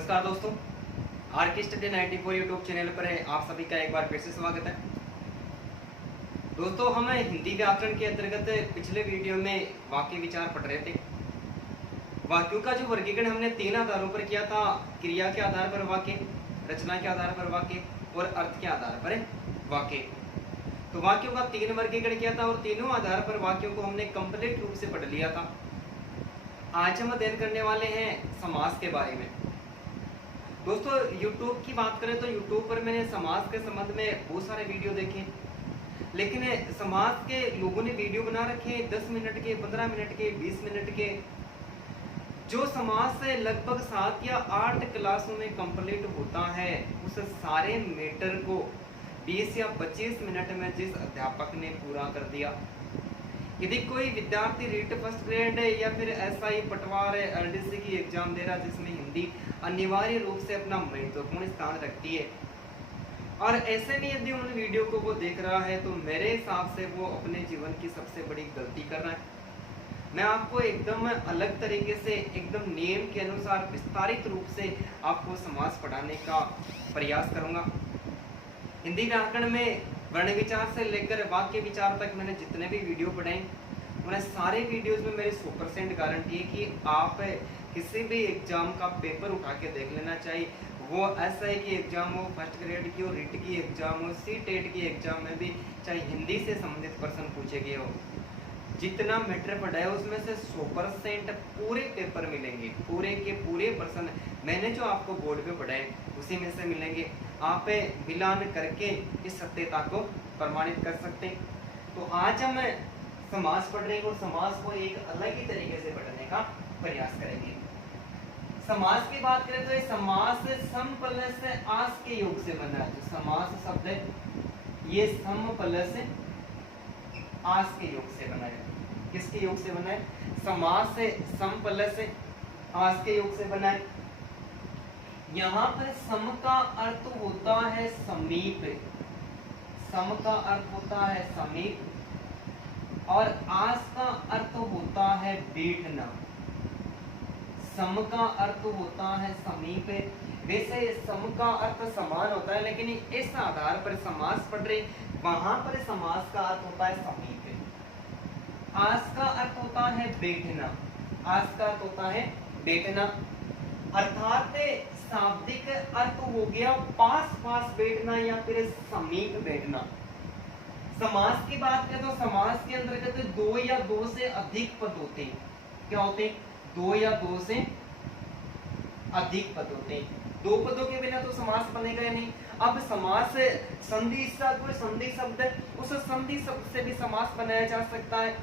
नमस्कार दोस्तों, R K study 94 YouTube channel पर है आप सभी का एक बार फिर से स्वागत है। दोस्तों, हम हिंदी व्याकरण के अंतर्गत पिछले वीडियो में वाक्य विचार पढ़ रहे थे। वाक्यों का जो वर्गीकरण हमने 3 आधारों पर किया था, क्रिया के आधार पर वाक्य, रचना के आधार पर वाक्य और अर्थ के आधार पर वाक्य। तो वाक्यों का 3 वर्गीकरण किया था और तीनों आधार पर वाक्यों को हमने कंप्लीट रूप से पढ़ लिया था। आज हम अध्ययन करने वाले हैं समास के बारे में। दोस्तों, YouTube की बात करें तो YouTube पर मैंने समास के संबंध में बहुत सारे वीडियो देखे, लेकिन समास के लोगों ने वीडियो बना रखे 10 मिनट के, 15 मिनट के, 20 मिनट के, जो समास से लगभग 7 या 8 क्लासों में कंप्लीट होता है, उस सारे मैटर को 20 या 25 मिनट में जिस अध्यापक ने पूरा कर दिया। यदि कोई विद्यार्थी रीट फर्स्ट ग्रेड या फिर एसआई पटवार एलडीसी की एग्जाम दे रहा है जिसमें हिंदी अनिवार्य रूप से अपना महत्वपूर्ण स्थान रखती है, और ऐसे में यदि उन वीडियो को वो देख रहा है तो मेरे हिसाब से वो अपने जीवन की सबसे बड़ी गलती कर रहा है। मैं आपको एकदम अलग तरीके से, एकदम नियम के अनुसार विस्तारित रूप से आपको समास पढ़ाने का प्रयास करूंगा। हिंदी व्याकरण में वर्ण विचार से लेकर वाक्य विचार तक मैंने जितने भी वीडियो पढ़े, उन्हें सारे वीडियोज में मेरी 100% गारंटी है कि आप किसी भी एग्जाम का पेपर उठा के देख लेना चाहिए। वो एसआई की एग्जाम हो, फर्स्ट ग्रेड की हो, रीट की एग्जाम हो, सीटेट की एग्जाम में भी चाहे हिंदी से संबंधित प्रश्न पूछे गए हो, जितना मैटर पढ़ा है उसमें से 100% पूरे पेपर मिलेंगे। पूरे के पूरे प्रश्न मैंने जो आपको बोर्ड पे पढ़ाए उसी में से मिलेंगे। आप मिलान करके इस सत्यता को प्रमाणित कर सकते हैं। तो आज हम समास पढ़ रहे हैं और समास को एक अलग ही तरीके से पढ़ने का प्रयास करेंगे। समास की बात करें तो ये समास सम प्लस आस के योग से बना है। जो समास शब्द है ये सम प्लस आस के योग से बना है। किसके योग से बना है? समास सम प्लस आस के योग से बना है। यहाँ पर सम का अर्थ होता है समीप, सम का अर्थ होता है समीप, और आस का अर्थ होता है बैठना। सम का अर्थ होता है समीप। वैसे सम का अर्थ समान होता है, लेकिन इस आधार पर समास पढ़ रहे वहां पर समास का अर्थ होता है समीप। आस का अर्थ होता है बैठना, आस का अर्थ होता है बैठना, अर्थात शाब्दिक अर्थ हो गया पास पास बैठना या फिर समीप बैठना। समास की बात करें तो समास के अंतर्गत 2 या 2 से अधिक पद होते हैं। क्या होते हैं? 2 या 2 से अधिक पद होते हैं। 2 पदों के बिना तो समास बनेगा ही नहीं। अब समास संधि शब्द है, उस संधि शब्द से भी समास बनाया जा सकता है,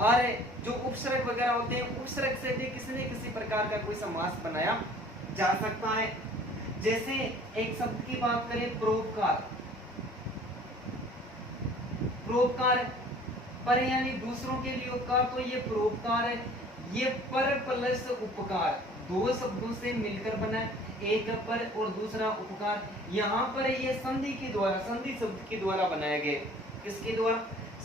और जो उपसर्ग वगैरह होते हैं उपसर्ग से भी किसी न किसी प्रकार का कोई समास बनाया जा सकता है। जैसे एक शब्द की बात करें परोपकार, परोपकार पर यानी दूसरों के लिए उपकार, तो ये परोपकार है। ये पर प्लस उपकार 2 शब्दों से मिलकर बना है, एक पर और दूसरा उपकार। यहाँ पर ये संधि के द्वारा, संधि शब्द के द्वारा बनाया गया। किसके द्वारा?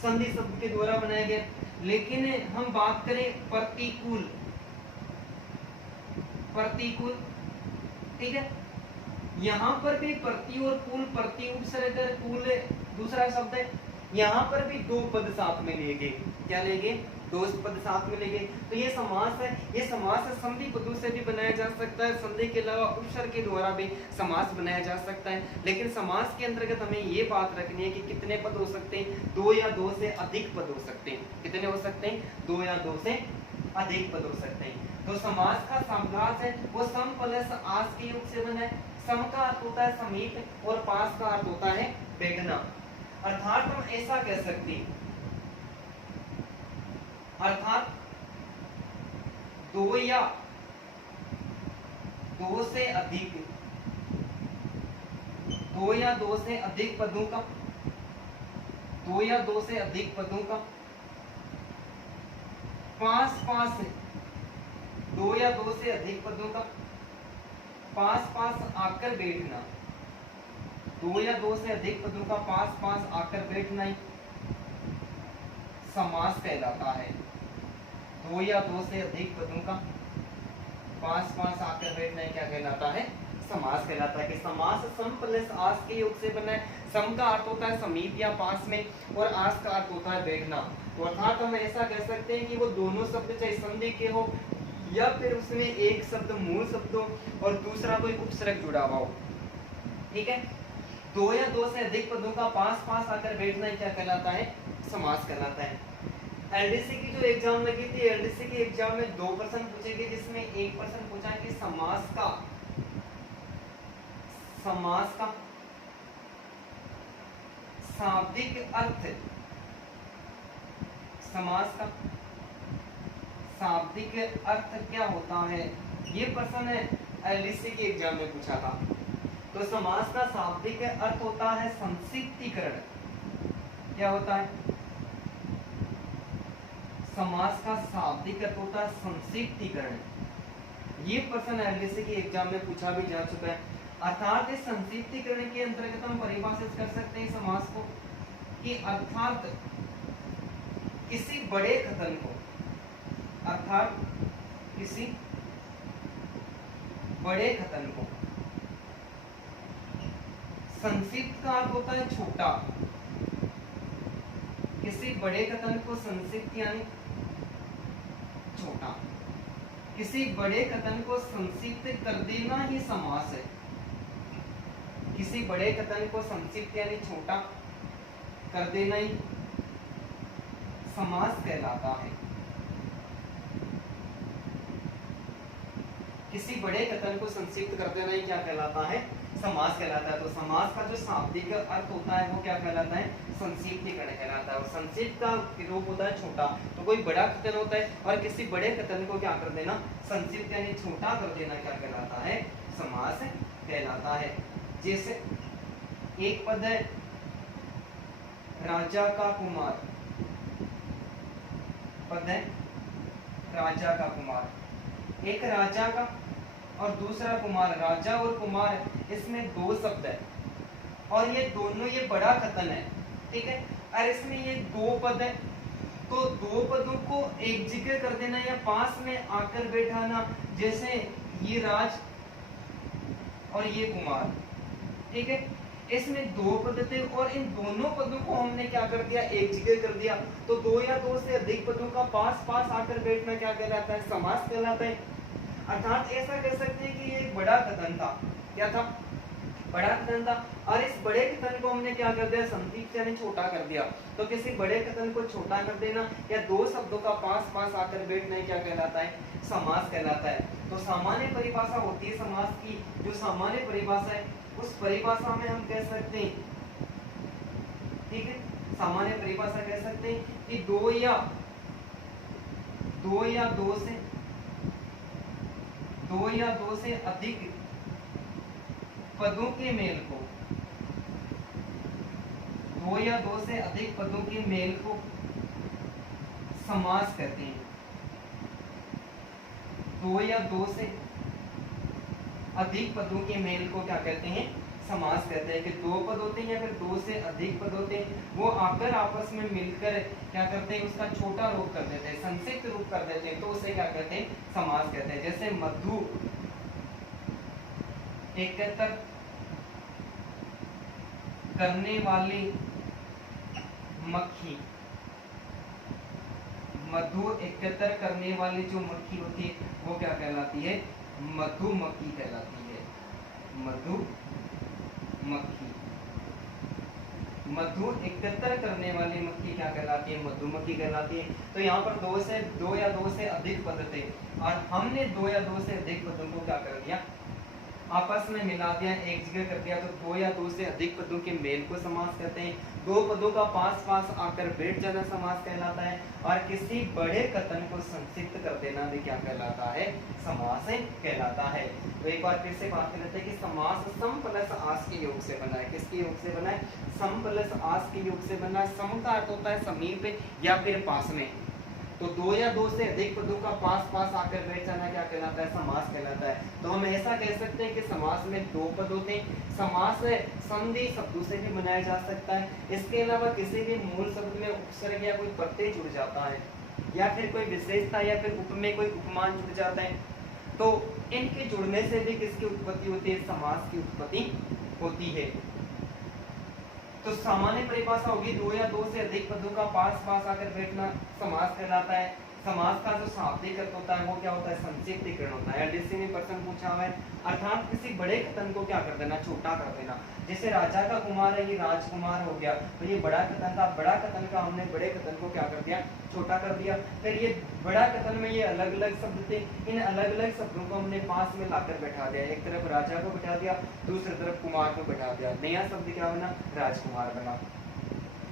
संधि शब्द के द्वारा बनाया गया। लेकिन हम बात करें प्रतिकूल, प्रतिकूल, ठीक है, यहाँ पर भी प्रति और कूल, प्रति उपसर्ग कूल दूसरा शब्द है। यहाँ पर भी 2 पद साथ में लिए गए। क्या लिए गए? 2 पद साथ में लिए गए। तो ये समास है। ये समास संधि पदों से भी बनाया जा सकता है, संधि के अलावा उपसर्ग के द्वारा भी समास बनाया जा सकता है। लेकिन समास के अंतर्गत हमें ये बात रखनी है कि कितने पद हो सकते हैं? 2 या 2 से अधिक पद हो सकते हैं। कितने हो सकते हैं? 2 या 2 से अधिक पद हो सकते हैं। तो समास का समास है वो सम प्लस आस के योग से बना है। सम का अर्थ होता है समीप और पास का अर्थ होता है बैठना। अर्थात हम ऐसा कह सकते हैं, अर्थात 2 या 2 से अधिक, 2 या 2 से अधिक पदों का, 2 या 2 से अधिक पदों का पास पास, 2 या 2 से अधिक पदों का पास पास आकर बैठना, 2 या 2 से अधिक पदों का पास पास आकर बैठना ही समास कहलाता है। 2 या 2 से अधिक पदों का पास पास आकर बैठना क्या कहलाता है? समास कहलाता है। कि समास सम प्लस आस के योग से बना है। सम का अर्थ होता है समीप या पास में, और आस का अर्थ होता है बैठना। तो अर्थात हम ऐसा कह सकते हैं कि वो दोनों शब्द चाहे संधि के हो या फिर उसमें एक शब्द मूल शब्द हो और दूसरा कोई उपसर्ग जुड़ा हुआ हो। ठीक है, दो या दो से अधिक पदों का पास पास आकर बैठना क्या कहलाता है? समास कहलाता है। एलडीसी की जो एग्जाम लगी थी, एलडीसी की एग्जाम में 2 प्रश्न पूछे गए, जिसमें एक प्रश्न पूछा कि समास का शाब्दिक अर्थ, समास का शाब्दिक अर्थ क्या होता है? ये प्रश्न एलडीसी की एग्जाम में पूछा था। तो समास का शाब्दिक अर्थ होता है संक्षिप्तीकरण। क्या होता है? समास का शाब्दिक अर्थ होता है संक्षिप्तीकरण। ये प्रश्न एलडीसी की एग्जाम में पूछा भी जा चुका है। अर्थात इस संक्षिप्तीकरण के अंतर्गत हम परिभाषित कर सकते हैं समास को कि अर्थात किसी बड़े कथन को, अर्थात किसी बड़े कथन को, संक्षिप्त का अर्थ होता है छोटा, किसी बड़े कथन को संक्षिप्त यानी छोटा, किसी बड़े कथन को संक्षिप्त कर देना ही समास है। किसी बड़े कथन को संक्षिप्त यानी छोटा कर देना ही समास कहलाता है। किसी बड़े कथन को संक्षिप्त कर देना ही क्या कहलाता है? समास कहलाता है। तो समास का जो शाब्दिक अर्थ होता है वो क्या कहलाता है? संक्षिप्तीकरण कहलाता है। और संक्षिप्त का रूप होता है छोटा। तो कोई बड़ा कथन होता है और किसी बड़े कथन को क्या कर देना? संक्षिप्त यानी छोटा कर देना क्या कहलाता है? समास कहलाता है। जैसे एक पद है राजा का कुमार, पद है राजा का कुमार। एक राजा का और दूसरा कुमार, राजा और कुमार, इसमें दो शब्द है और ये दोनों ये बड़ा कथन है। ठीक है, और इसमें ये दो पद है, तो दो पदों को एक जगह कर देना या पास में आकर बैठाना। जैसे ये राज और ये कुमार। ठीक है, इसमें दो पद थे और इन दोनों पदों को हमने क्या कर दिया? एक जगह कर दिया। तो दो या दो से अधिक पदों का पास पास आकर बैठना क्या कहलाता है? समास कहलाता है। अर्थात ऐसा कह सकते हैं कि ये एक बड़ा कथन था। क्या था? बड़ा कथन था, और इस बड़े कथन को हमने क्या कर दिया? संक्षिप्त यानी छोटा कर दिया। तो किसी बड़े कथन को छोटा कर देना या दो शब्दों का पास पास आकर बैठना क्या कहलाता है? समास कहलाता है। तो सामान्य परिभाषा होती है समास की, जो सामान्य परिभाषा है उस परिभाषा में हम कह सकते हैं, ठीक है, सामान्य परिभाषा कह सकते हैं कि दो या दो से अधिक पदों के मेल को, दो या दो से अधिक पदों के मेल को समास कहते हैं। दो या दो से अधिक पदों के मेल को क्या कहते हैं? समास कहते हैं। कि दो पद होते हैं या फिर दो से अधिक पद होते हैं, वो आकर आपस में मिलकर क्या करते हैं? उसका छोटा रूप कर देते हैं, संक्षिप्त रूप कर देते हैं, तो उसे क्या कहते हैं? समास कहते हैं। जैसे मधु एकत्र करने वाली मक्खी, मधु एकत्र करने वाली जो मक्खी होती है वो क्या कहलाती है? मधुमक्खी कहलाती है। मधुमक्खी, मधु एकत्र करने वाली मक्खी क्या कहलाती है? मधुमक्खी कहलाती है। तो यहाँ पर दो या दो से अधिक पद थे और हमने दो या दो से अधिक पदों को क्या कर दिया? आपस में मिला दिया, एक जगह कर दिया। तो दो या दो से अधिक पदों के मेल को समास कहते हैं। दो पदों का पास पास आकर बैठ जाना समास कहलाता है। और किसी बड़े कथन को संक्षिप्त कर देना भी क्या कहलाता है? समास कहलाता है। तो एक बार फिर से बात कर लेते हैं कि समास सम प्लस आस के योग से बना है। किसके योग से बना है? सम प्लस आस के योग से बना है। सम का अर्थ होता है समीप या फिर पास में। तो दो या दो से अधिक पदों का पास पास आकर बैठ जाना क्या कहलाता है? समास कहलाता है। तो हम ऐसा कह सकते हैं कि समास में दो पद होते हैं। समास संधि शब्दों से भी बनाया जा सकता है। इसके अलावा किसी भी मूल शब्द में उपसर्ग या कोई प्रत्यय जुड़ जाता है, या फिर कोई विशेषता या फिर उप में कोई उपमान जुड़ जाता है, तो इनके जुड़ने से भी किसकी उत्पत्ति होती है, समास की उत्पत्ति होती है। तो सामान्य परिभाषा होगी दो या दो से अधिक पदों का पास पास आकर बैठना समास कहलाता है। समास का जो शाब्दिक अर्थ होता है वो क्या होता है, संक्षिप्तीकरण होता है। एलडीसी में प्रश्न पूछा हुआ है, अर्थात किसी बड़े कथन को क्या कर देना, छोटा कर देना। जैसे राजा का कुमार है, ये राजकुमार हो गया, तो ये बड़ा कथन था, बड़ा कथन का हमने बड़े कथन को क्या कर दिया, छोटा कर दिया। फिर ये बड़ा कथन में ये अलग अलग शब्द थे, इन अलग अलग शब्दों को हमने पास में लाकर बैठा दिया। एक तरफ राजा को बैठा दिया, दूसरी तरफ कुमार को बैठा दिया, नया शब्द क्या बना, राजकुमार बना।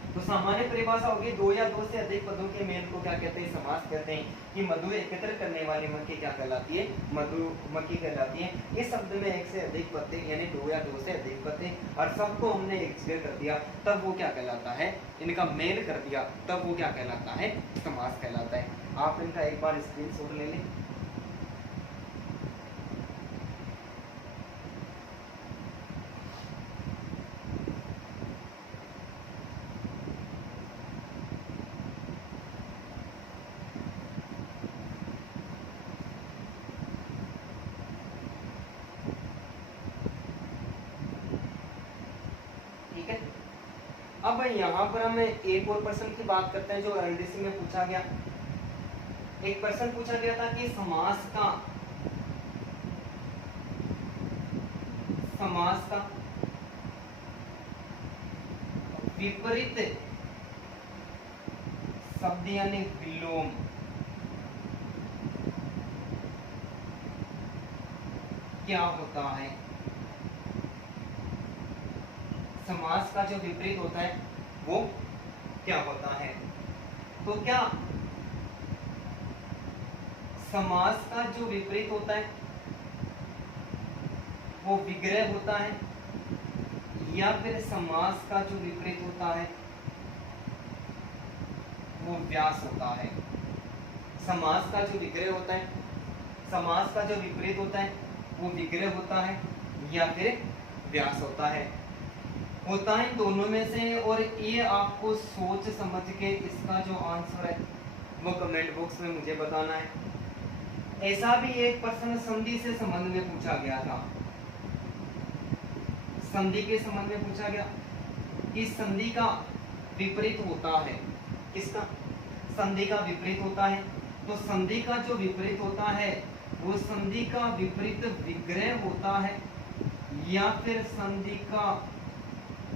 तो सामान्य परिभाषा होगी दो या दो से अधिक पदों के मेल को क्या कहते हैं, समास कहते हैं। कि मधु एकत्र करने वाली मक्खी क्या कहलाती है, मधुमक्खी कहलाती है। इस शब्द में एक से अधिक पद यानी दो या दो से अधिक पद और सबको हमने एक जगह कर दिया, तब वो क्या कहलाता है, इनका मेल कर दिया, तब वो क्या कहलाता है, समास कहलाता है। आप इनका एक बार स्क्रीनशॉट ले लें। अब यहाँ पर हम एक और प्रश्न की बात करते हैं जो एलडीसी में पूछा गया। एक प्रश्न पूछा गया था कि समास का विपरीत शब्द यानी विलोम क्या होता है। समास का जो विपरीत होता है वो क्या होता है। तो क्या समास का जो विपरीत होता है वो विग्रह होता है, या फिर समास का जो विपरीत होता है वो व्यास होता है। समास का जो विग्रह होता है, समास का जो विपरीत होता है वो विग्रह होता है या फिर व्यास होता है इन दोनों में से। और ये आपको सोच समझ के इसका जो आंसर है वो कमेंट बॉक्स में मुझे बताना है। ऐसा भी एक प्रश्न संधि से संबंध में पूछा गया था। संधि के संबंध में पूछा गया कि संधि का विपरीत होता है, किसका, संधि का विपरीत होता है। तो संधि का जो विपरीत होता है वो संधि का विपरीत विग्रह होता है या फिर संधि का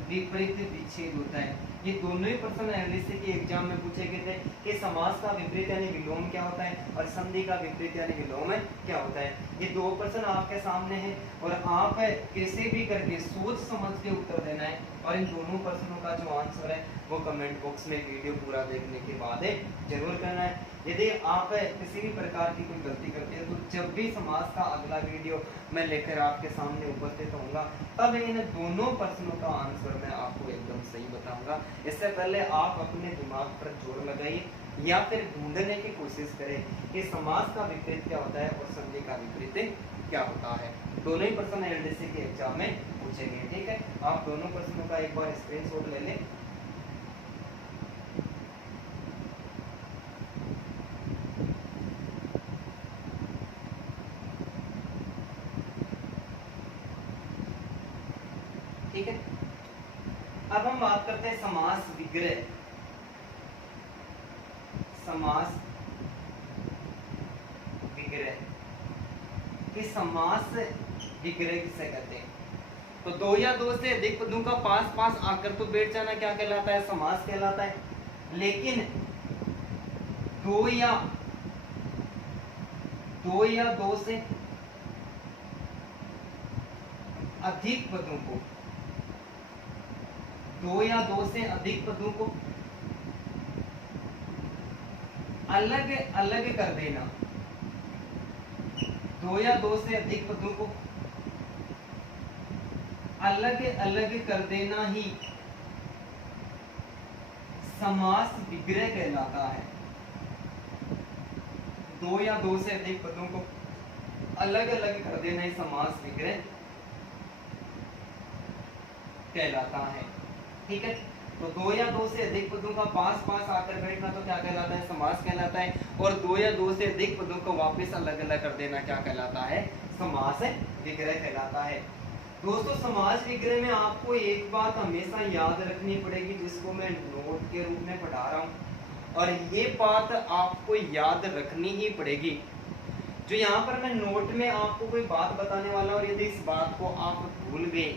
विपरीत विच्छेद होता है। ये दोनों ही प्रश्न एलडीसी के एग्जाम में पूछे गए थे कि समास का विपरीत यानी विलोम क्या होता है और संधि का विपरीत यानी विलोम क्या होता है। ये दो प्रश्न आपके सामने हैं और आप कैसे भी करके सोच समझ के उत्तर देना है और इन दोनों प्रश्नों का जो आंसर है वो कमेंट बॉक्स में वीडियो पूरा देखने के बाद जरूर करना है। यदि आप किसी भी प्रकार की कोई गलती करते हैं तो जब भी समास का अगला वीडियो मैं लेकर आपके सामने उपस्थित होऊंगा तब इन दोनों प्रश्नों का आंसर मैं आपको एकदम सही बताऊंगा। इससे पहले आप अपने दिमाग पर जोर लगाइए या फिर ढूंढने की कोशिश करें कि समास का विपरीत क्या होता है और संधि का विपरीत क्या होता है। दोनों ही प्रश्न एलडीसी के एग्जाम में पूछेंगे, ठीक है। आप दोनों प्रश्नों का एक बार स्क्रीनशॉट ले लें। ठीक है, अब हम बात करते हैं समास विग्रह। समास विग्रह कि समास विग्रह किसे कहते हैं। तो दो या दो से अधिक पदों का पास पास आकर तो बैठ जाना क्या कहलाता है, समास कहलाता है। लेकिन दो या दो से अधिक पदों को, दो या दो से अधिक पदों को अलग अलग कर देना, दो या दो से अधिक पदों को अलग अलग कर देना ही समास विग्रह कहलाता है। दो या दो से अधिक पदों को अलग अलग कर देना ही समास विग्रह कहलाता है, ठीक है। तो दो या दो से अधिक पदों का पास पास आकर बैठना तो क्या कहलाता है, समास कहलाता है। और दो या दो से अधिक पदों को वापस अलग अलग कर देना क्या कहलाता है, समास विग्रह कहलाता है। दोस्तों समास विग्रह में आपको एक बात हमेशा याद रखनी पड़ेगी, जिसको मैं नोट के रूप में पढ़ा रहा हूँ, और ये बात आपको याद रखनी ही पड़ेगी। जो यहाँ पर मैं नोट में आपको कोई बात बताने वाला और यदि इस बात को आप भूल गए,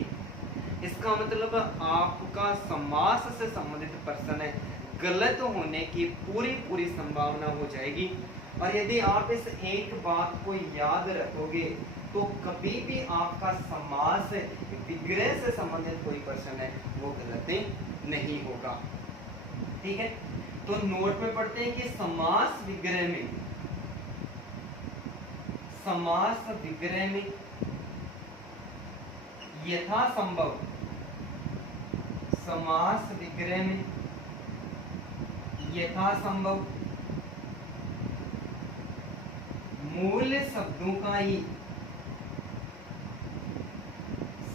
इसका मतलब आपका समास से संबंधित प्रश्न है गलत होने की पूरी संभावना हो जाएगी। और यदि आप इस एक बात को याद रखोगे तो कभी भी आपका समास विग्रह से संबंधित कोई प्रश्न है वो गलत नहीं होगा। ठीक है, तो नोट में पढ़ते हैं कि समास विग्रह में, समास विग्रह में यथासंभव, समास विग्रह में यथासंभव मूल शब्दों का ही,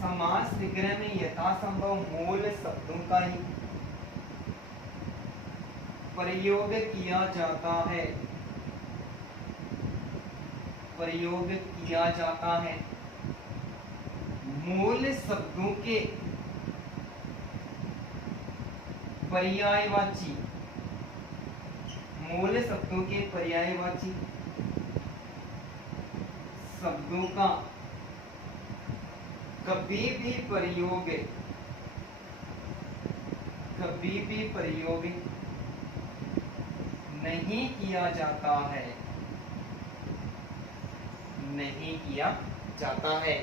समास विग्रह में यथासंभव मूल शब्दों का ही प्रयोग किया जाता है, प्रयोग किया जाता है। मूल शब्दों के पर्यायवाची, मूल शब्दों के पर्यायवाची शब्दों का कभी भी प्रयोग नहीं किया जाता है, नहीं किया जाता है।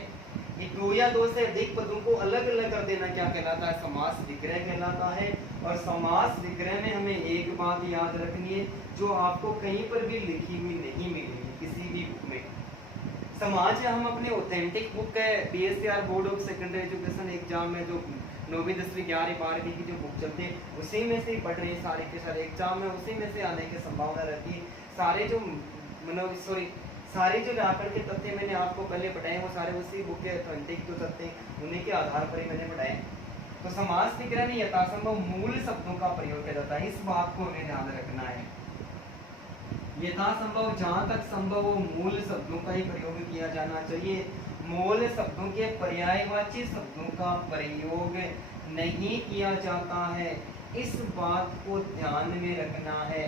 ये दो या दो से अधिक पदों को अलग अलग कर देना क्या कहलाता है, समास विग्रह कहलाता है। और समास विग्रह में हमें एक बात याद रखनी है जो आपको कहीं पर भी लिखी हुई नहीं मिलेगी किसी भी बुक में। समाज हम अपने ऑथेंटिक बुक है BSCR board of secondary education exam में जो 9वीं 10वीं 11वीं 12वीं की जो बुक चलती है उसी में से ही पढ़ रहे हैं सारे के सारे, एग्जाम में उसी में से आने की संभावना रहती है। सारे जो सारे जो व्याकरण के तथ्य मैंने आपको पहले पढ़ाए वो सारे उसी बुक के ऑथेंटिक जो तथ्य हैं उन्हीं के आधार पर ही मैंने पढ़ाए। तो समास विग्रह में यथासंभव मूल शब्दों का प्रयोग किया जाता है, इस बात को हमें ध्यान रखना है। यथासंभव जहां तक संभव हो मूल शब्दों का ही प्रयोग किया जाना चाहिए। मूल शब्दों के पर्यायवाची शब्दों का प्रयोग नहीं किया जाता है, इस बात को ध्यान में रखना है।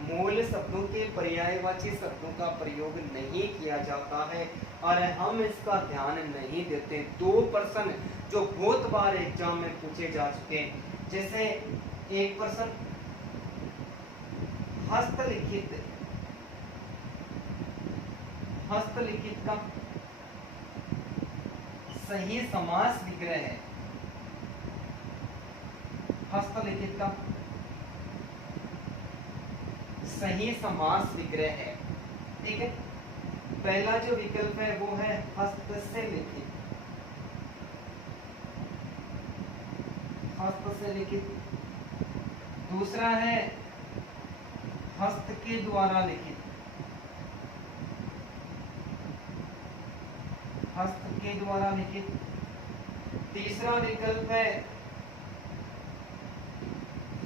मूल शब्दों के पर्यायवाची शब्दों का प्रयोग नहीं किया जाता है और हम इसका ध्यान नहीं देते। दो प्रश्न जो बहुत बार एग्जाम में पूछे जा चुके हैं, जैसे एक प्रश्न हस्तलिखित, हस्तलिखित का सही समास विग्रह है, हस्तलिखित का सही समास विग्रह है। ठीक है, पहला जो विकल्प है वो है हस्त से लिखित, हस्त से लिखित। दूसरा है हस्त के द्वारा लिखित, हस्त के द्वारा लिखित। तीसरा विकल्प है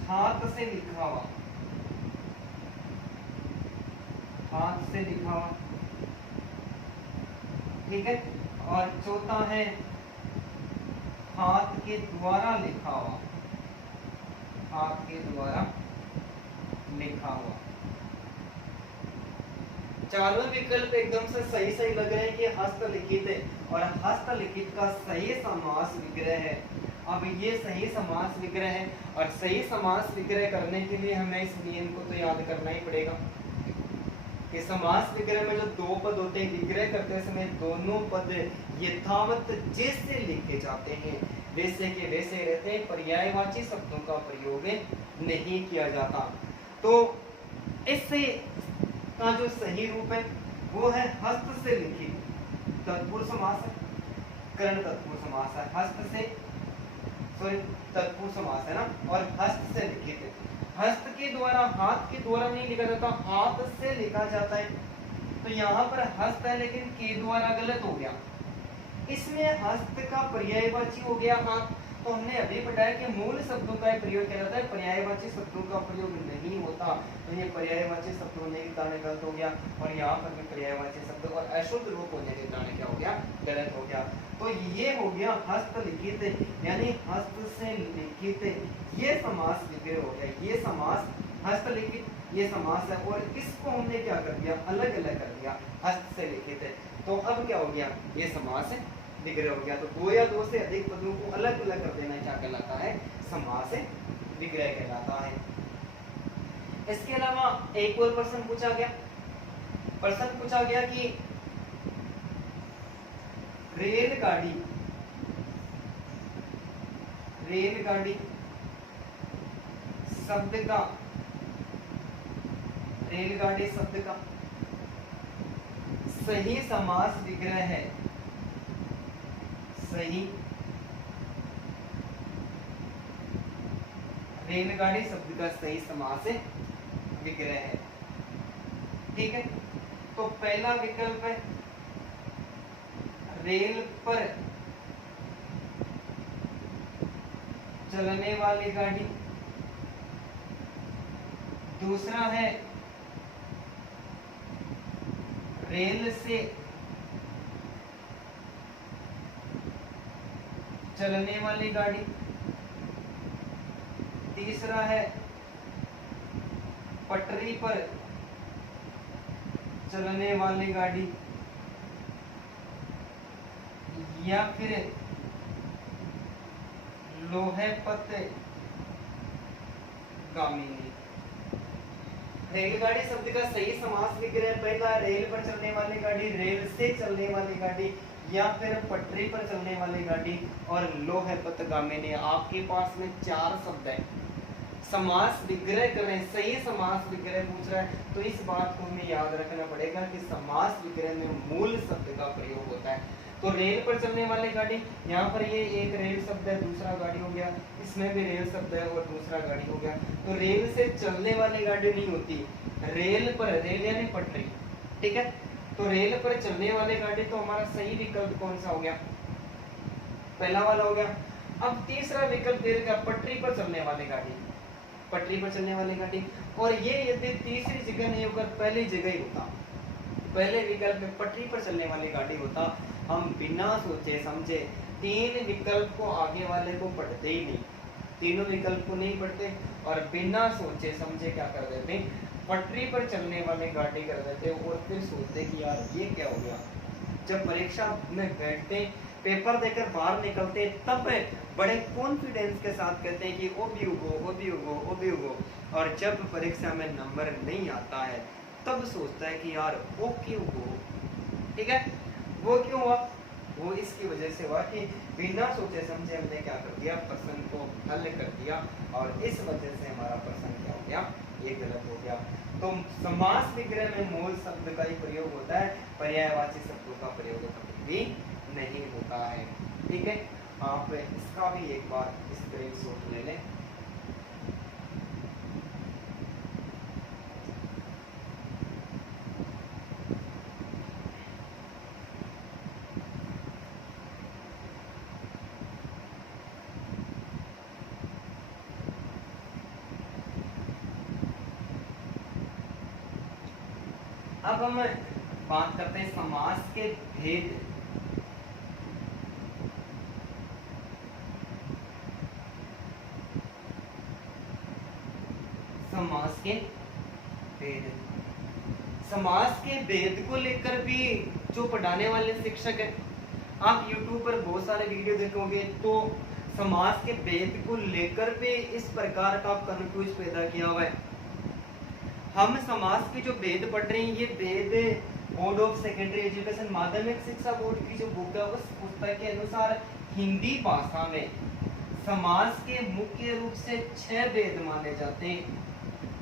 हाथ से लिखा हुआ, हाथ से लिखा हुआ। ठीक है, और चौथा है हाथ के द्वारा लिखा हुआ, हाथ के द्वारा लिखा हुआ। चारों विकल्प एकदम से सही सही लग रहे हैं कि हस्तलिखित है और हस्तलिखित का सही समास विग्रह है। अब ये सही समास विग्रह है और सही समास विग्रह करने के लिए हमें इस नियम को तो याद करना ही पड़ेगा कि समास विग्रह में जो दो पद होते हैं विग्रह करते समय दोनों पद यथावत जैसे लिखे जाते हैं वैसे के वैसे रहते हैं, पर्यायवाची शब्दों का प्रयोग नहीं किया जाता। तो इससे का जो सही रूप है वो है हस्त से लिखित तत्पुरुष समास है, करण तत्पुरुष समास है, हस्त से तत्पुरुष समास है ना, और हस्त से लिखित है। हस्त के द्वारा, हाथ के द्वारा नहीं लिखा जाता, हाथ से लिखा जाता है। तो यहाँ पर हस्त है लेकिन के द्वारा गलत हो गया, इसमें हस्त का पर्यायवाची हो गया हाथ। तो हमने अभी बताया कि मूल शब्दों का प्रयोग किया जाता है, पर्यायवाची शब्दों का प्रयोग नहीं होता। तो ये पर्यायवाची शब्द होने के कारण गलत हो गया, और यहाँ पर भी पर्यायवाची शब्द और अशुद्ध रूप होने के कारण क्या हो गया, गलत हो गया। तो ये हो गया हस्तलिखित, यानी हस्त से लिखित, ये समास विग्रह हो गया। ये समास हस्तलिखित ये समास है, और इसको हमने क्या कर दिया, अलग अलग कर दिया, हस्त से लिखित है। तो अब क्या हो गया, ये समास विग्रह हो गया। तो दो या दो से अधिक पदों को अलग अलग कर देना क्या कहलाता है, समास विग्रह कहलाता है। इसके अलावा एक और प्रश्न पूछा गया, कि रेलगाड़ी शब्द का, रेलगाड़ी शब्द का सही समास विग्रह है, सही रेलगाड़ी शब्द का सही समास विग्रह है। ठीक है, तो पहला विकल्प है रेल पर चलने वाली गाड़ी, दूसरा है रेल से चलने वाली गाड़ी, तीसरा है पटरी पर चलने वाली गाड़ी, या फिर लोहे पत्ते गामिनी। रेलगाड़ी शब्द का सही समास विग्रह पहला रेल पर चलने वाली गाड़ी, रेल से चलने वाली गाड़ी, या फिर पटरी पर चलने वाली गाड़ी, और लोहे पथगामिनी। आपके पास में चार शब्द है, समास विग्रह कर रहे हैं, सही समास विग्रह पूछ रहा है। तो इस बात को हमें याद रखना पड़ेगा कि समास विग्रह में मूल शब्द का प्रयोग होता है। तो रेल पर चलने वाली गाड़ी, यहाँ पर ये एक रेल शब्द है, दूसरा गाड़ी हो गया, इसमें भी रेल शब्द है और दूसरा गाड़ी हो गया। तो रेल से चलने वाली गाड़ी नहीं होती, रेल पर, रेल यानी पटरी। ठीक है, तो रेल पर चलने वाली गाड़ी, तो हमारा सही विकल्प कौन सा हो गया, पहला वाला हो गया। अब तीसरा विकल्प दे रखा पटरी पर चलने वाली गाड़ी, पटरी पर चलने वाली गाड़ी, और ये यदि तीसरी जगह नहीं होकर पहली जगह ही होता, पहले विकल्प में पटरी पर चलने वाली गाड़ी होता, हम बिना सोचे समझे तीन विकल्प को आगे वाले को पढ़ते ही नहीं, तीनों विकल्प को नहीं पढ़ते और बिना सोचे समझे क्या कर देते, पटरी पर चलने वाली गाड़ी कर देते, और फिर सोचते कि यार ये क्या हो गया। जब परीक्षा में बैठते, पेपर देकर बाहर निकलते, तब बड़े कॉन्फिडेंस के साथ कहते हैं कि ओ भी उगो, और जब परीक्षा में नंबर नहीं आता है तब सोचता है कि यार वो क्यों हो। ठीक है, वो क्यों हुआ, वो इसकी वजह से हुआ कि बिना सोचे समझे हमने क्या कर दिया, प्रश्न को हल कर दिया, और इस वजह से हमारा प्रश्न क्या हो गया, ये गलत हो गया। तो समास विग्रह में मूल शब्द का ही प्रयोग होता है, पर्यायवाची शब्दों का प्रयोग कभी भी नहीं होता है। ठीक है, आप इसका भी एक बार स्क्रीनशॉट ले लें। अब हम बात करते हैं समास के भेद। समास के भेद, समास के भेद को लेकर भी जो पढ़ाने वाले शिक्षक है, आप YouTube पर बहुत सारे वीडियो देखोगे तो समास के भेद को लेकर भी इस प्रकार का कंफ्यूज पैदा किया हुआ है। हम समास के जो भेद पढ़ रहे हैं, ये भेद बोर्ड ऑफ सेकेंडरी एजुकेशन माध्यमिक शिक्षा बोर्ड की जो बुक है उस पुस्तक के अनुसार हिंदी भाषा में समास के मुख्य रूप से 6 भेद माने जाते हैं।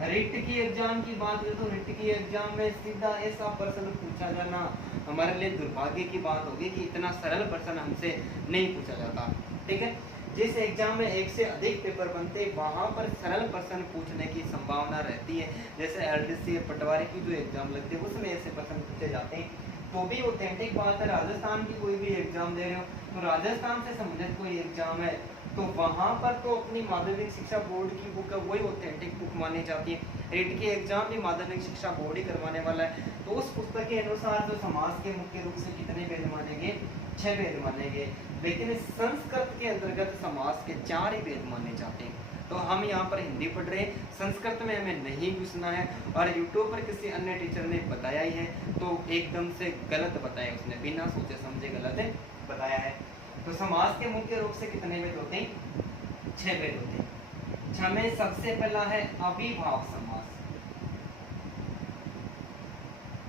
रिट की एग्जाम की बात करें तो रिट की एग्जाम में सीधा ऐसा प्रश्न पूछा जाना हमारे लिए दुर्भाग्य की बात होगी कि इतना सरल प्रश्न हमसे नहीं पूछा जाता। ठीक है, जिस एग्जाम में एक से अधिक पेपर बनते वहां पर सरल प्रश्न पूछने की संभावना रहती है। जैसे LDC पटवारी की जो एग्जाम लगती है उसमें ऐसे प्रश्न पूछे जाते हैं, तो भी ऑथेंटिक बात है। राजस्थान की कोई भी एग्जाम दे रहे हो तो राजस्थान से संबंधित कोई एग्जाम है तो वहां पर तो अपनी माध्यमिक शिक्षा बोर्ड की बुक है वही ऑथेंटिक बुक मानी जाती है। रीट की एग्जाम भी माध्यमिक शिक्षा बोर्ड ही करवाने वाला है। तो उस पुस्तक के अनुसार जो समाज के मुख्य रूप से कितने भेद माने गए, 6 भेद माने गए। लेकिन संस्कृत के अंतर्गत समाज के 4 ही भेद माने जाते हैं। तो हम यहाँ पर हिंदी पढ़ रहे हैं, संस्कृत में हमें नहीं घुसना है। और यूट्यूब पर किसी अन्य टीचर ने बताया ही है तो एकदम से गलत बताया, उसने बिना सोचे समझे गलत बताया है। तो समाज के मुख्य रूप से कितने भेद होते हैं, 6 भेद होते हैं। 6 में सबसे पहला है अविभाव समास।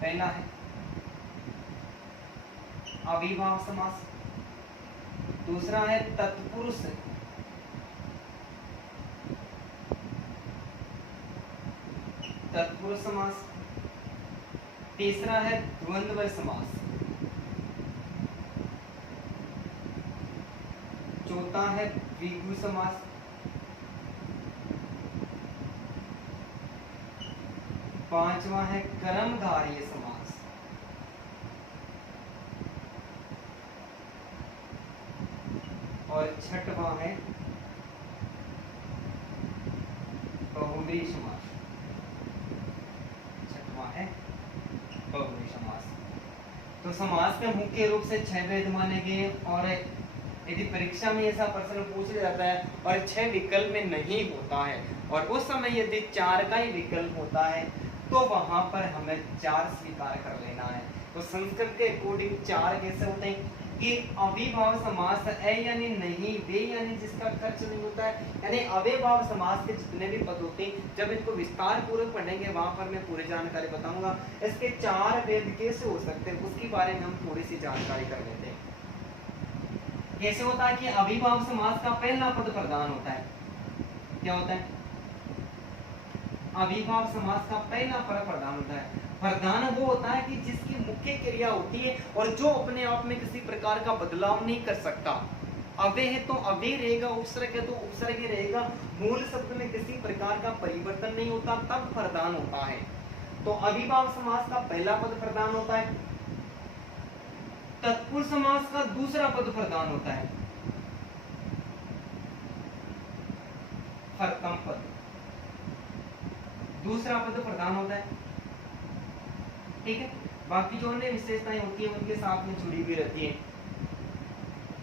पहला है अविभाव समास। दूसरा है तत्पुरुष, तत्पुरुष समास। तीसरा है द्वंद्व समास। चौथा है द्विगु समास। पांचवा है कर्मधारय समास। और छठवां है बहुव्रीहि समास। छठवां है बहुव्रीहि समास। तो समास के मुख्य रूप से 6 भेद माने गए। और यदि परीक्षा में ऐसा प्रश्न पूछ जाता है और 6 विकल्प में नहीं होता है और उस समय यदि 4 का ही विकल्प होता है तो वहां पर हमें 4 स्वीकार कर लेना है। तो संस्कृत के अकॉर्डिंग 4 कैसे होते हैं कि अविभाव समास है यानी नहीं, वे यानी जिसका खर्च नहीं होता है, यानी अव्ययभाव समास के जितने भी पद होते हैं जब इनको विस्तार पूर्वक पढ़ेंगे वहां पर मैं पूरी जानकारी बताऊंगा। इसके 4 भेद कैसे हो सकते हैं उसके बारे में हम थोड़ी सी जानकारी कर लेते हैं। कैसे होता है कि अविभाव समास का पहला पद प्रधान होता है। क्या होता है? अविभाव समास का पहला पद प्रधान होता है। प्रधान वो होता है कि जिसकी मुख्य क्रिया होती है और जो अपने आप में किसी प्रकार का बदलाव नहीं कर सकता। अव्यय है तो अव्यय रहेगा, उपसर्ग है तो उपसर्ग ही रहेगा, मूल शब्द में किसी प्रकार का परिवर्तन नहीं होता, तब प्रधान होता है। तो अविभाव समास का पहला पद प्रधान होता है। तत्पुरुष समास का दूसरा पद प्रधान होता है। प्रथम पद दूसरा पद प्रधान होता है। ठीक है, बाकी जो अन्य विशेषताएं होती है उनके साथ में जुड़ी हुई रहती है।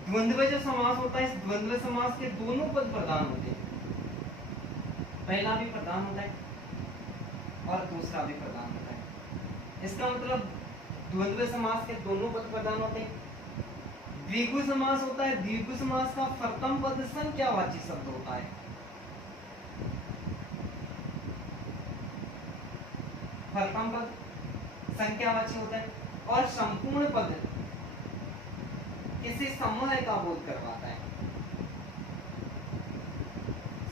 द्वंद्व जो समास होता है, इस द्वंद्व समास के दोनों पद प्रधान होते हैं। पहला भी प्रधान होता है और दूसरा भी प्रधान होता है। इसका मतलब द्वंद्व समास के दोनों पद प्रधान होते हैं। द्विगु समास होता है, द्विगु समास का प्रथम पद संख्यावाची शब्द होता है। प्रथम पद संख्यावाची होता है और संपूर्ण पद किसी समूह का बोध करवाता है।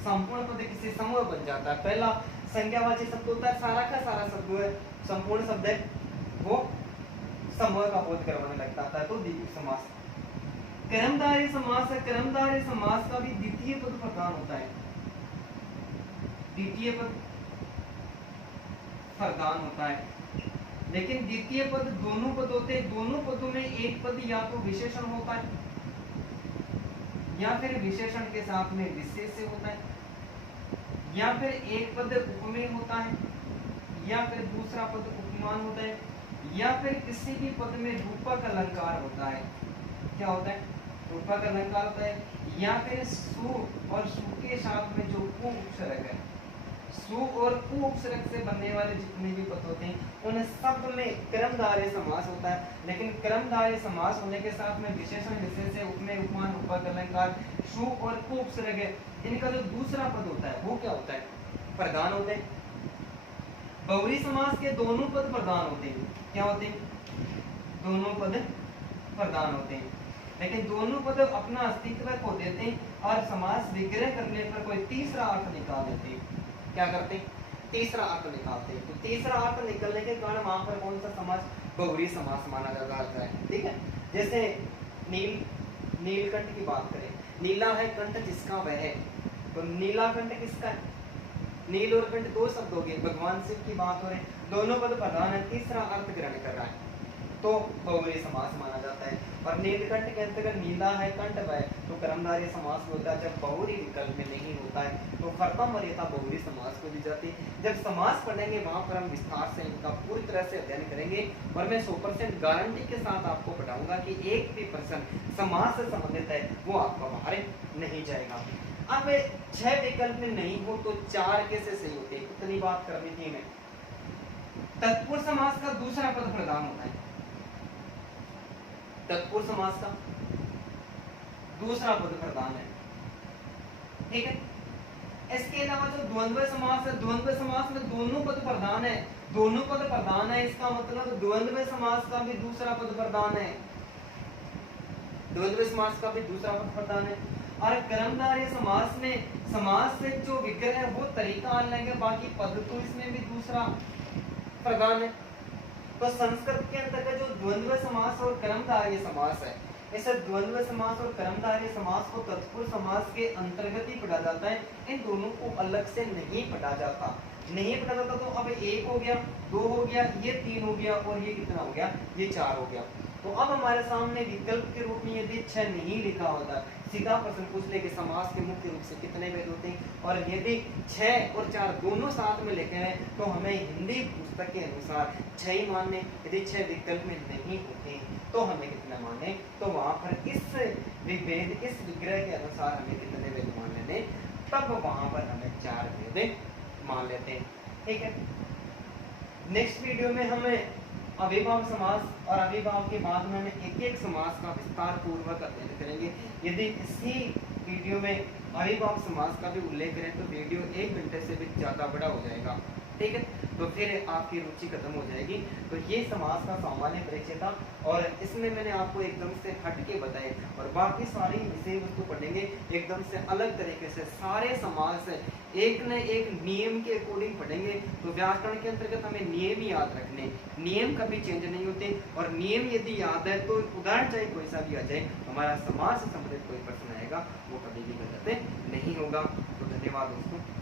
संपूर्ण पद किसी समूह बन जाता है। पहला संख्यावाची शब्द होता है, सारा का सारा शब्द है, संपूर्ण शब्द है, वो समूह का बोध करवाने लगता है। तो द्विगु समास। कर्मधारय समास है, कर्मधारय समास का भी द्वितीय पद प्रधान होता है। द्वितीय पद प्रधान होता है, लेकिन द्वितीय पद दोनों पद होते हैं। दोनों पदों में एक पद या तो विशेषण होता है या फिर विशेषण के साथ में विशेष्य होता है, या फिर एक पद उपमेय होता है, या फिर दूसरा पद उपमान होता है, या फिर किसी भी पद में रूपक अलंकार होता है। क्या होता है? रूपक अलंकार होता है, या फिर सु और सु के साथ में जो कु उपसर्ग है, सु और कु उपसर्ग से बनने वाले जितने भी पद होते हैं उन सब में कर्मधारय समास होता है। लेकिन कर्मधारय समास होने के साथ में विशेषण, विशेष्य, उपमेय, उपमान, रूपक अलंकार, सु और कु उपसर्ग है, इनका जो दूसरा पद होता है वो क्या होता है? प्रधान होते हैं। बहुव्रीहि समास के दोनों पद प्रधान होते हैं। क्या होते हैं? दोनों पद प्रधान होते हैं, लेकिन दोनों पद अपना अस्तित्व खो देते हैं और समास विग्रह करने पर कोई तीसरा अर्थ निकाल देते हैं। क्या करते हैं? तीसरा अर्थ निकालते हैं। तो तीसरा अर्थ निकलने के कारण वहां पर कौन सा समास? बहुव्रीहि समास माना जाता है। ठीक है, जैसे नीलकंठ की बात करें, नीला है कंठ जिसका वह है, तो नीला कंठ किसका है? नील और कंठ दो शब्द हो गए, भगवान शिव की बात हो रही है, दोनों पद प्रधान है, तीसरा अर्थ ग्रहण कर रहा है। तो बहुव्रीहि समास माना जाता है। और नीलकंठ के अंतर्गत नीला है कंठ वह, तो कर्मधारय समास होता है जब बहुव्रीहि विकल्प में नहीं होता है, तो कर्तव्य वरीयता बहुव्रीहि समास को दी जाती है। जब समास पढ़ेंगे वहां पर हम विस्तार से इनका पूरी तरह से अध्ययन करेंगे और मैं 100% गारंटी के साथ आपको बताऊंगा कि एक भी प्रश्न समास से संबंधित है वो आपका बाहर नहीं जाएगा। अब 6 विकल्प में नहीं हो तो 4 कैसे सही होते हैं, इतनी बात करनी थी मैं। तत्पुरुष समास का दूसरा पद प्रधान होता है, तत्पुरुष समास का दूसरा पद प्रधान है, ठीक है। इसके अलावा जो द्वंद्व समास है, द्वंद्व समास में दोनों पद प्रधान है, दोनों पद प्रधान है, इसका मतलब द्वंद्व समास का भी दूसरा पद प्रधान है, द्वंद्व समास का भी दूसरा पद प्रधान है। और कर्मधारय समास में समास से जो विग्रह है वो तरीका अलग है, बाकी पद तो इसमें भी दूसरा प्रधान है। तो संस्कृत के अंतर्गत जो द्वंद्व समास और कर्मधारय समास है, ऐसे द्वंद्व समास और कर्मधारय समास को तत्पुरुष समास के अंतर्गत ही पढ़ा जाता है, इन दोनों को अलग से नहीं पढ़ा जाता, नहीं पढ़ा जाता। तो अब 1 हो गया, 2 हो गया, ये 3 हो गया और ये कितना हो गया, ये 4 हो गया। तो अब हमारे सामने विकल्प के रूप में यदि 6 नहीं लिखा होता, सीधा प्रश्न पूछ ले कि समास के मुख्य रूप से कितने भेद होते हैं, और यदि 6 और 4 दोनों साथ में लिखे हैं तो हमें हिंदी पुस्तक के अनुसार 6 ही मानने, यदि 6 विकल्प में नहीं होते तो हमें कितना माने, तो वहां पर इस विभेद, इस विग्रह के अनुसार हमें कितने भेद मान लेने, तब वहां पर हमें 4 भेद मान लेते हैं, ठीक है। नेक्स्ट वीडियो में हमें अविभाव समास और अविभाव के बाद में एक एक समास का विस्तार पूर्वक अध्ययन करेंगे। यदि इसी वीडियो में अविभाव समास का भी उल्लेख करें तो वीडियो 1 घंटे से भी ज्यादा बड़ा हो जाएगा, ठीक है। तो फिर आपकी रुचि खत्म हो जाएगी। तो ये समास का सामान्य परिचय था और इसमें मैंने आपको एकदम से हट के बताए, और बाकी सारी विषय वस्तु पढ़ेंगे एकदम से अलग तरीके से, सारे समास एक न एक नियम के अकॉर्डिंग पढ़ेंगे। तो व्याकरण के अंतर्गत हमें नियम याद रखने, नियम कभी चेंज नहीं होते, और नियम यदि याद है तो उदाहरण चाहे कोई सा भी आ जाए, हमारा समाज से संबंधित कोई प्रश्न आएगा वो कभी भी गलत नहीं होगा। तो धन्यवाद दोस्तों।